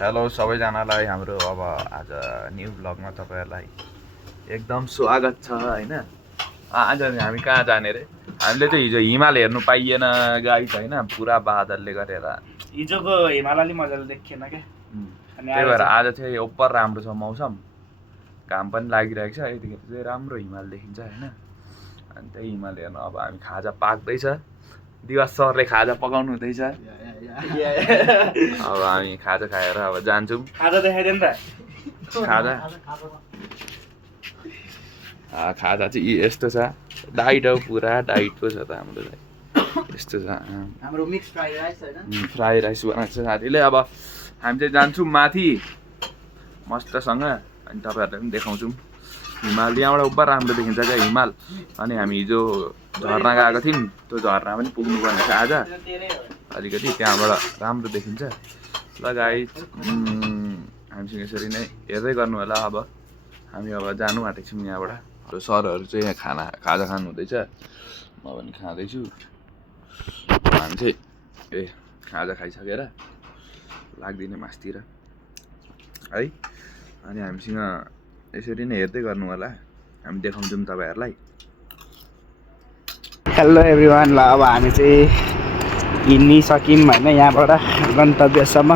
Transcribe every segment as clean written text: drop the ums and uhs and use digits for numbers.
Hello सबैजनालाई हाम्रो अब आज न्यू ब्लगमा तपाईँहरूलाई एकदम स्वागत छ हैन। आज हामी कहाँ जाने रे? हामीले चाहिँ हिजो हिमाल हेर्नु पाइएन गाइस हैन, पुरा बादलले गरेर। हिजोको हिमालले मजाले देखिएन के। अनि त्यही भएर आज चाहिँ ओभर राम्रो छ मौसम, घाम पनि लागिरहेको छ, यतिखेर चाहिँ राम्रो हिमाल देखिन्छ हैन। अनि त्यही हिमाल हेर्नु अब हामी खाजा पाक्दैछ, दिवस सरले खाजा पकाउनु हुँदैछ। अब हामी खाजा खाएर अब जान्छौँ। खाजा देखाइदिनु त। खाजा खाजा चाहिँ यस्तो छ, डाइट हो, पुरा डाइटको छ त हाम्रो चाहिँ। यस्तो छ हाम्रो मिक्स फ्राई राइस हैन, फ्राई राइस बनाएको छ साथीले। अब हामी चाहिँ जान्छौँ माथि मस्तसँग, अनि तपाईँहरूलाई पनि देखाउँछौँ हिमाल। यहाँबाट उभा राम्रो देखिन्छ क्या हिमाल। अनि हामी हिजो झर्ना गएको थियौँ, त्यो झर्ना पनि पुग्नुपर्ने छ आज अलिकति, त्यहाँबाट राम्रो देखिन्छ। ल गाइस, हामीसँग यसरी नै हेर्दै गर्नु होला। अब हामी अब जानु आँटेको छौँ यहाँबाट। सरहरू चाहिँ यहाँ खाजा खानु हुँदैछ, म पनि खाँदैछु। हामी चाहिँ खाजा खाइसकेर लाग्दिने मासतिर है। अनि हामीसँग यसरी नै हेर्दै गर्नु होला, हामी देखाउँछौँ तपाईँहरूलाई। Hello everyone. ल अब हामी चाहिँ हिँडिसक्यौँ होइन यहाँबाट गन्तव्यसम्म।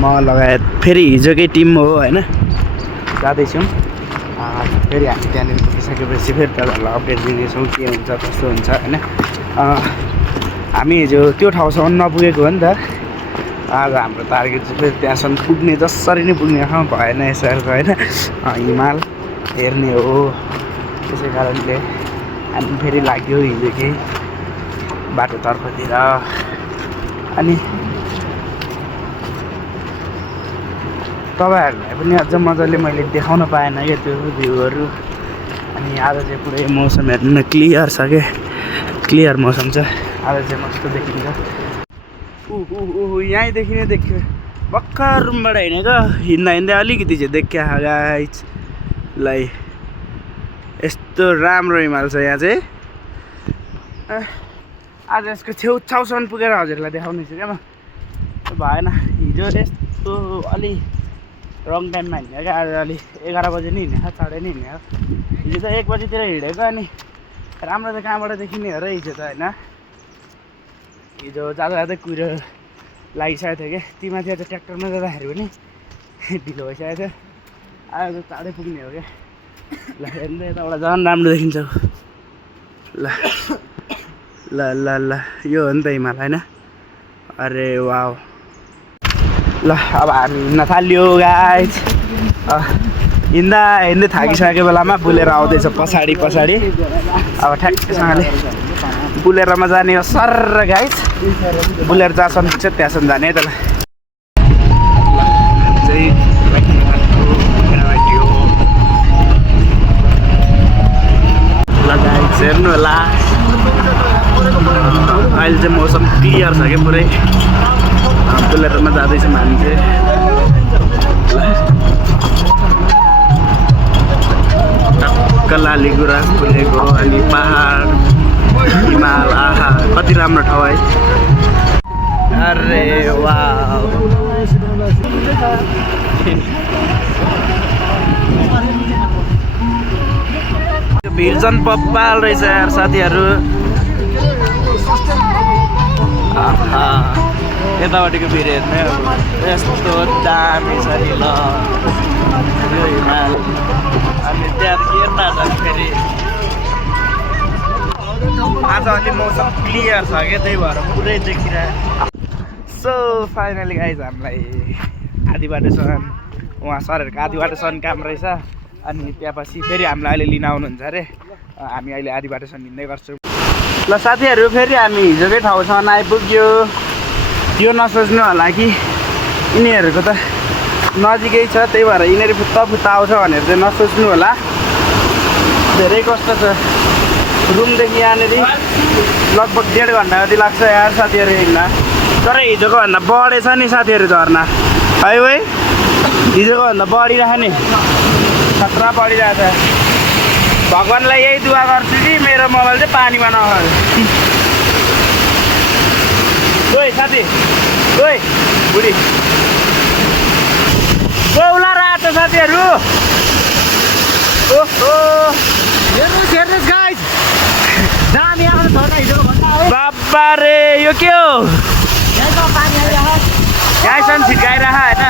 म लगायत फेरि हिजोकै टिम हो होइन, जाँदैछौँ। फेरि हामी त्यहाँनिर पुगिसकेपछि फेरि तपाईँहरूलाई अपडेट दिनेछौँ के हुन्छ कस्तो हुन्छ होइन। हामी हिजो त्यो ठाउँसम्म नपुगेको हो नि त। आज हाम्रो टार्गेट चाहिँ फेरि त्यहाँसम्म पुग्ने, जसरी नै पुग्ने ठाउँ भएन यसरी होइन, हिमाल हेर्ने हो। त्यसै कारणले हामी फेरि लाग्यो हिजोकै बाटोतर्फतिर। अनि तपाईँहरूलाई पनि अझ मजाले मैले देखाउन पाएन क्या त्यो भ्यूहरू। अनि आज चाहिँ पुरै मौसम हेर्नु न, क्लियर छ क्या, क्लियर मौसम छ आज चाहिँ, मस्तो देखिन्छ। यहीँदेखि नै देख्यो, भर्खर रुमबाट हिँडेको, हिँड्दा हिँड्दै अलिकति चाहिँ देख्यो गाइस। ल यस्तो राम्रो हिमाल छ यहाँ चाहिँ। आज यसको छेउछाउसम्म पुगेर हजुरलाई देखाउने छु क्या म। भएन हिजो यस्तो अलि रङ टाइममा हिँडेको क्या, आज अलि 11 बजे नै हिँडेको, साढे नै हिँडेको। हिजो त 1 बजीतिर हिँडेको। अनि राम्रो त कहाँबाट देखिने हो र हिजो त होइन। हिजो जाँदा जाँदै कुहिरो लागिसकेको थियो क्या, ती माथि आज ट्र्याक्टरमा जाँदाखेरि पनि ढिलो भइसकेको थियो। आज त चाँडै पुग्ने हो क्या। ल हेर्नु यताबाट झन् राम्रो देखिन्छ। ल ल ल ल यो हो नि त हिमाल होइन। अरे वाउ। ल अब हामी हिँड्न थाल्यो गाइस। हिँड्दा हिँड्दै थाकिसकेको बेलामा बुलेर आउँदैछ पछाडि पछाडि। अब ठ्याक्कैसँगले बुलेरमा जाने हो सर गाइस। बुलेर जहाँसम्म पुग्छ त्यहाँसम्म जाने है त। ल गाइस हेर्नु होला, अहिले चाहिँ मौसम क्लियर छ क्या पुरै। बुलेरमा जाँदैछौँ हामी चाहिँ। टक्क लालीगुराँस फुलेको, अनि पहाड, हिमाल, आहा कति राम्रो ठाउँ है। अरे वाउ। भिड झन् बब्बाल रहेछ यार साथीहरू। यतापट्टिको भिड हेर्ने यस्तो दामी छ नि ल यो हिमाल। अनि त्यहाँदेखि यता झन् फेरि आज अलि मौसम क्लियर छ क्या, त्यही भएर पुरै देखिरहेको। सो फाइनली गाइज हामीलाई आधी बाटोसम्म, उहाँ सरहरूको आधी बाटोसम्म काम रहेछ। अनि त्यहाँपछि फेरि हामीलाई अहिले लिन आउनुहुन्छ अरे। हामी अहिले आधी बाटोसम्म हिँड्दै गर्छौँ। ल साथीहरू फेरि हामी हिजोकै ठाउँसम्म आइपुग्यो। यो नसोच्नु होला कि यिनीहरूको त नजिकै छ, त्यही भएर यिनीहरू फुत्ता आउँछ भनेर चाहिँ नसोच्नु होला। धेरै कष्ट छ, रुमदेखि यहाँनिर लगभग 1.5 घन्टा जति लाग्छ यार साथीहरू हिँड्न। तर हिजोको भन्दा बढेछ नि साथीहरू झर्ना है। वै हिजोको भन्दा बढिरहेको नि, खतरा बढिरहेछ। भगवान्लाई यही दुआ गर्छु कि मेरो मोबाइल चाहिँ पानीमा नहोस्। ओइ साथी, ओइ बुढी साथीहरू ओहो हेर्नुहोस् गाइज दामी आएको झर्ना हिजोको भन्दा है बाबा रे यो के हो यहाँको पानी आइरहेको यहाँसम्म छिटकाइरह होइन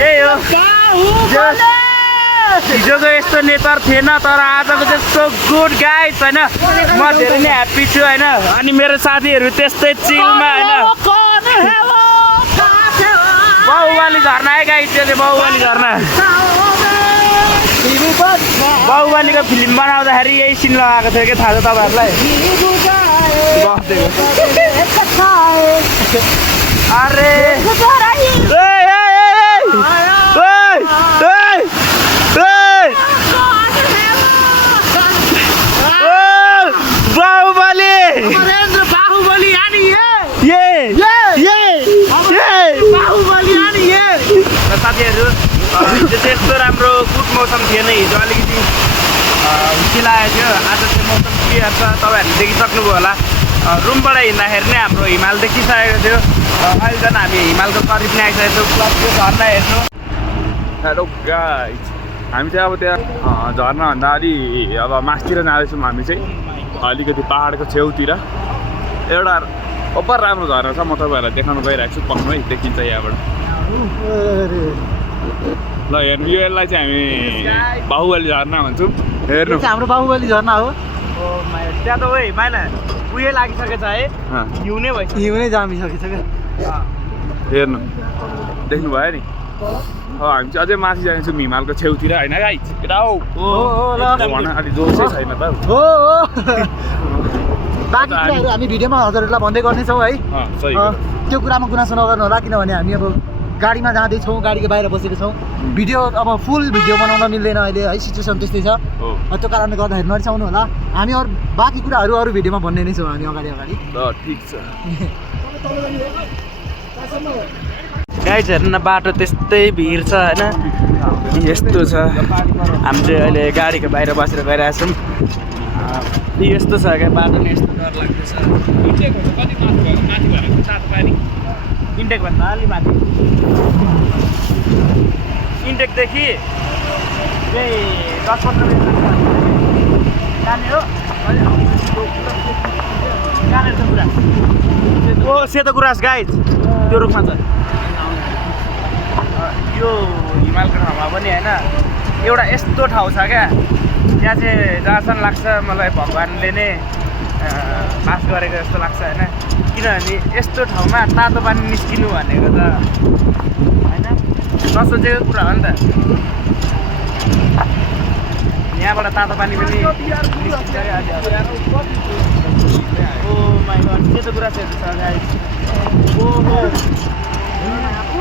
यही हो हिजोको यस्तो नेतार थिएन तर आजको त्यस्तो गुड गाइस होइन म धेरै नै ह्याप्पी छु होइन अनि मेरो साथीहरू त्यस्तै चिलमा होइन बाहुबली झर्ना है गाइस त्यो चाहिँ बाहुबली झर्ना बाहुबलीको फिल्म बनाउँदाखेरि यही सिन लगाएको थियो कि थाहा छ तपाईँहरूलाई अरे बाहुबली बाहुबली यानी बाहुबली यानी साथीहरू हिजो त्यस्तो राम्रो गुड मौसम थिएन हिजो अलिकति खुसी लागेको थियो आज चाहिँ मौसम क्लियर छ तपाईँहरूले देखिसक्नुभयो होला रुमबाट हिँड्दाखेरि नै हाम्रो हिमाल देखिसकेको थियो अहिले झन् हामी हिमालको करिब नै आइसकेको छौँ प्लस त्यो झर्ना हेर्नु हेलो गाइस हामी चाहिँ अब त्यहाँ झर्नाभन्दा अलि अब मासतिर जाँदैछौँ हामी चाहिँ अलिकति पाहाडको छेउतिर एउटा ओभर राम्रो झर्ना छ म तपाईँहरूलाई देखाउनु गइरहेको छु पक्कै देखिन्छ यहाँबाट ल हेर्नु यसलाई चाहिँ हामी बाहुबली झर्ना भन्छौँ हेर्नु हाम्रो बाहुबली झर्ना हो त्यहाँ त ओ हिमाल उयो लागिसकेछ है हिउँ नै भइसक्यो हिउँ नै जामिसकेको छ क्या हेर्नु देख्नुभयो नि हामी चाहिँ अझै माथि जानेछौँ हिमालको छेउतिर होइन गाई केटा हो भन अलि जोसै छैन त हो बाँकी कुराहरू हामी भिडियोमा हजुरहरूलाई भन्दै गर्नेछौँ है सही त्यो कुरामा गुनासो नगर्नु होला किनभने हामी अब गाडीमा जाँदैछौँ गाडीको बाहिर बसेको छौँ भिडियो अब फुल भिडियो बनाउन मिल्दैन अहिले है सिचुएसन त्यस्तै छ त्यो कारणले गर्दाखेरि नरिसाउनु होला हामी अरू बाँकी कुराहरू अरू भिडियोमा भन्ने नै छौँ हामी अगाडि अगाडि ल ठिक छ गाइज हेर्नु न बाटो त्यस्तै भिड छ होइन यस्तो छ हामी चाहिँ अहिले गाडीको बाहिर बसेर गइरहेछौँ यस्तो छ क्या बाटो नै यस्तो डर लाग्दैछ इन्टेकभन्दा अलि माथि इन्टेकदेखि त्यही 10-15 मिनट जाने हो कहाँनिर छ गुराँस ओ सेतो गुराँस गाइज त्यो रुखमा छ यो हिमालको ठाउँमा पनि होइन एउटा यस्तो ठाउँ छ क्या त्यहाँ चाहिँ जहाँसम्म लाग्छ मलाई भगवान्ले नै पास गरेको जस्तो लाग्छ होइन किनभने यस्तो ठाउँमा तातो पानी निस्किनु भनेको त होइन नसोचेको कुरा हो नि त यहाँबाट तातो पानी पनि निस्किन्छ क्या ओ माइ गड सेतो गुराँसहरू छ गाइस ओहो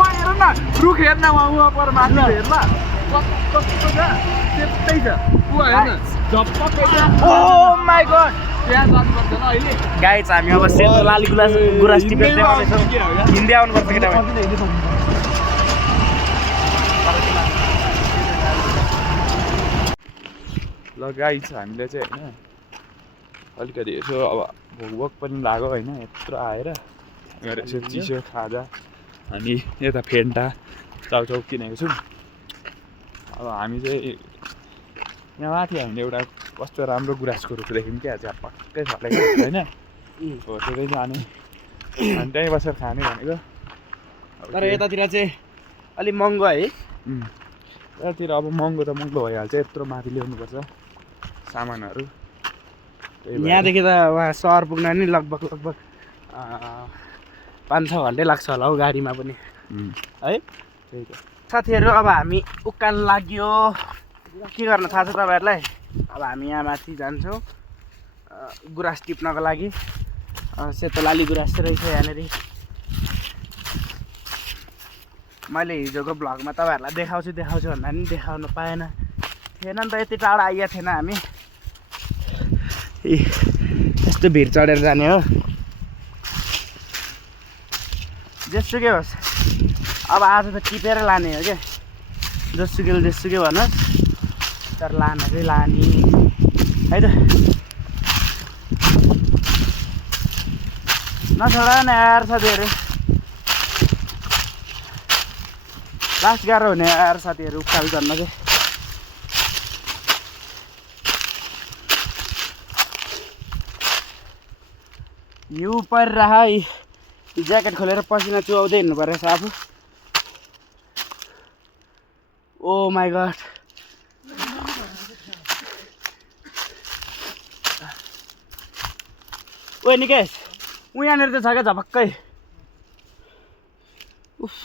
हेर न रुख हेर्न उहाँ पर माथि हेर्ला कस्तो छ त्यस्तै छ हेर्न ओ माई गड गाइस हामी अब सेतो लाली गुराँस टिपेर देखाउँदैछौँ हिँड्दै आउनुपर्छ केटामा ल गाइस हामीले चाहिँ होइन अलिकति यसो अब भोक पनि लाग्यो होइन यत्रो आएर यसो चिसो खाजा अनि यता फेन्टा चाउचाउ किनेको छौँ अब हामी चाहिँ यहाँ माथि हामीले एउटा कस्तो राम्रो गुराँसको रुख देख्यौँ क्या त्यहाँ पक्कै फलेको होइन हो त्यतै जाने अनि त्यहीँ बसेर खाने भनेको तर यतातिर चाहिँ अलिक महँगो है यतातिर अब महँगो त महँगो भइहाल्छ यत्रो माथि ल्याउनुपर्छ सामानहरू यहाँदेखि त उहाँ सहर पुग्न नि लगभग 5-6 घन्टै लाग्छ होला हौ गाडीमा पनि है त्यही त साथीहरू अब हामी उकालो लाग्यो के गर्न थाहा छ तपाईँहरूलाई अब हामी यहाँ माथि जान्छौँ गुराँस टिप्नको लागि सेतो लाली गुराँस रहेछ यहाँनिर मैले हिजोको भ्लगमा तपाईँहरूलाई देखाउँछु भन्दा पनि देखाउनु पाएन थिएन नि त यति टाढा आइया थिएन हामी यस्तो भिड चढेर जाने हो जेसुकै होस् अब आज त टिपेर लाने हो क्या जेसुकै भन्नुहोस् तर लाने चाहिँ लाने है त नछोडा न यार साथीहरू लास्ट गाह्रो हुने यार साथीहरू उकालो चढ्न चाहिँ। हिउँ परिरह ज्याकेट खोलेर पसिना चुहाउँदै हिँड्नु परेछ आफू। ओ माई गड ओ निकेश ऊ यहाँनिर त छ क्या झपक्कै। उफ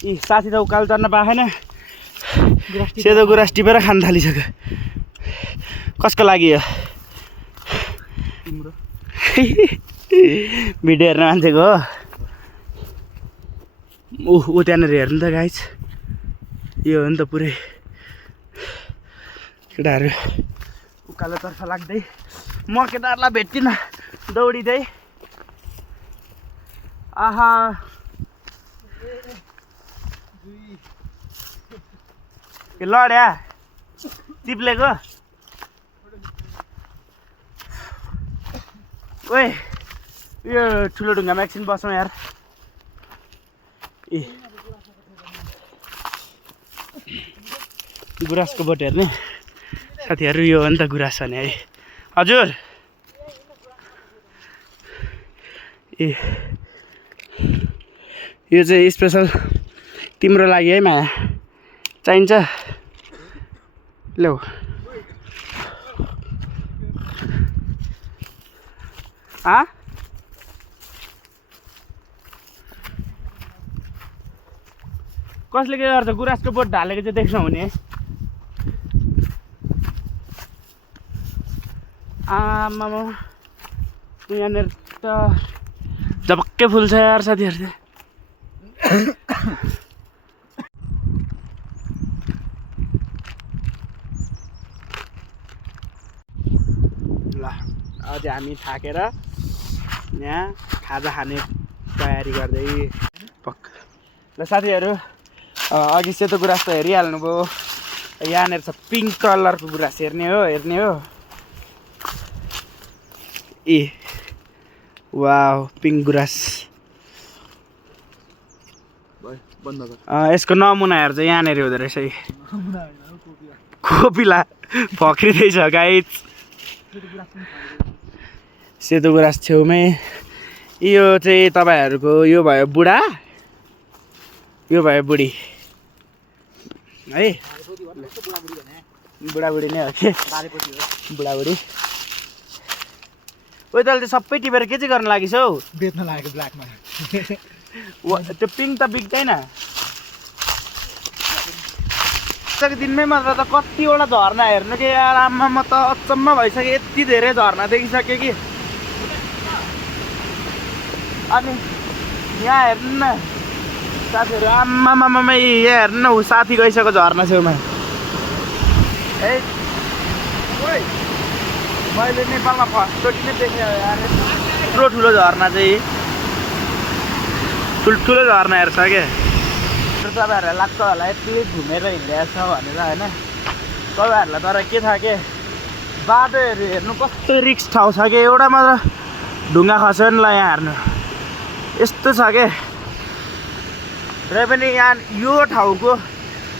यी साथी त उकालो चढ्न पाएन, सेतो गुराँस टिपेर खान थालिसक्यो। कसको लागि हो? तिम्रो भिडियो हेर्ने मान्छेको हो। ऊ त्यहाँनिर हेर्नु त गाइज, यो हो नि त पुरै केटाहरू उकालोतर्फ लाग्दै। म केटाहरूलाई भेट्दिनँ दौडिँदै। आहा लड्या चिप्लेको। ओए यो ठुलो ढुङ्गामा एकछिन बसौँ यार। ए गुराँसको बोट हेर्ने साथीहरू, यो हो नि त गुराँस भने है। हजुर ए यो चाहिँ स्पेसल तिम्रो लागि है माया, चाहिन्छ ल्याऊ। कसले के गर्छ? गुराँसको बोट ढालेको चाहिँ देख्न हुने। आमामा यहाँनिर त झपक्कै फुल छ यार साथीहरू। ल अझै हामी थाकेर यहाँ खाजा खाने तयारी गर्दै पक्क। ल साथीहरू अघि सेतो गुराँस त हेरिहाल्नुभयो, यहाँनिर छ पिङ्क कलरको गुराँस। हेर्ने हो ए वाउ पिङ्क गुराँस। यसको नमुनाहरू चाहिँ यहाँनिर हुँदो रहेछ। कोपिला फक्रिँदैछ गाइज सेतो गुराँस छेउमै। यो चाहिँ तपाईँहरूको यो भयो बुढा, यो भयो बुढी है। बुढाबुढी नै हो कि बुढाबुढी। ओ तैँले त सबै टिपेर के चाहिँ गर्न लागिस् हौ? बेच्न लागेको ब्ल्याकमा। त्यो पिङ्क त बिग्दैन। दिनमै मात्र त कतिवटा झर्ना हेर्नु कि यार, आमा म त अचम्म भइसक्यो। यति धेरै झर्ना देखिसक्यो कि। अनि यहाँ हेर्नु न साथीहरू, आमामामा यहाँ हेर्नु न, ऊ साथी गइसक्यो झर्ना छेउमा। ए मैले नेपालमा फर्स्टचोटि नै देखेँ यार यत्रो ठुलो झर्ना चाहिँ। ठुल्ठुलो झर्नाहरू छ क्या। तपाईँहरूलाई लाग्छ होला यति घुमेर हिँडेको छ भनेर होइन। तपाईँहरूलाई तर के थाहा के, बाटोहरू हेर्नु कस्तो रिक्स ठाउँ छ कि। एउटा मात्र ढुङ्गा खस्यो नि ल यहाँ हेर्नु, यस्तो छ के। र पनि यहाँ यो ठाउँको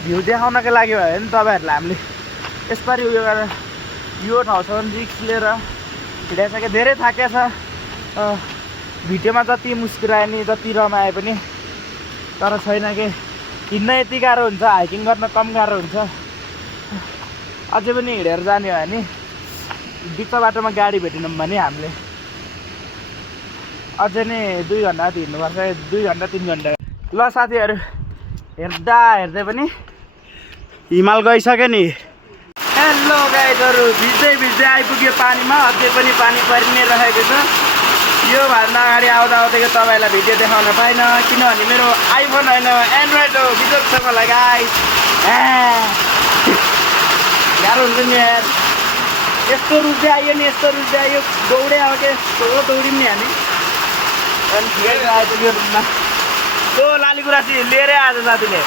भ्यू देखाउनको लागि भयो नि तपाईँहरूलाई हामीले यसपालि उयो गरेर यो ठाउँसम्म रिक्स लिएर हिँडेको छ कि। धेरै थाकेको छ। भिडियोमा जति मुस्कुराए नि जति रमाए पनि तर छैन कि। हिँड्न यति गाह्रो हुन्छ, हाइकिङ गर्न कम गाह्रो हुन्छ। अझै पनि हिँडेर जाने हो भने बिच बाटोमा गाडी भेटेनौँ भने हामीले अझै नै 2 घन्टा जति हिँड्नुपर्छ। 2 घन्टा 3 घन्टा। ल साथीहरू हेर्दा हेर्दै पनि हिमाल गइसक्यो नि। हेलो गाइजहरू, भिज्दै आइपुग्यो पानीमा। अझै पनि पानी परि नै रहेको छ। योभन्दा अगाडि आउँदा तपाईँलाई भिडियो देखाउन पाइनँ किनभने मेरो आइफोन होइन एन्ड्रोइड हो। बिजोग छ मलाई गाइस। गाह्रो हुन्छ नि यार। यस्तो रुच्दै आयो नि, यस्तो रुच्दै आयो। दौडै आयो क्या, यस्तो दौड्यौँ नि हामी। अनि ठिकै आइपुग्यो रुममा। लाली गुराँस लिएरै आज साथीले।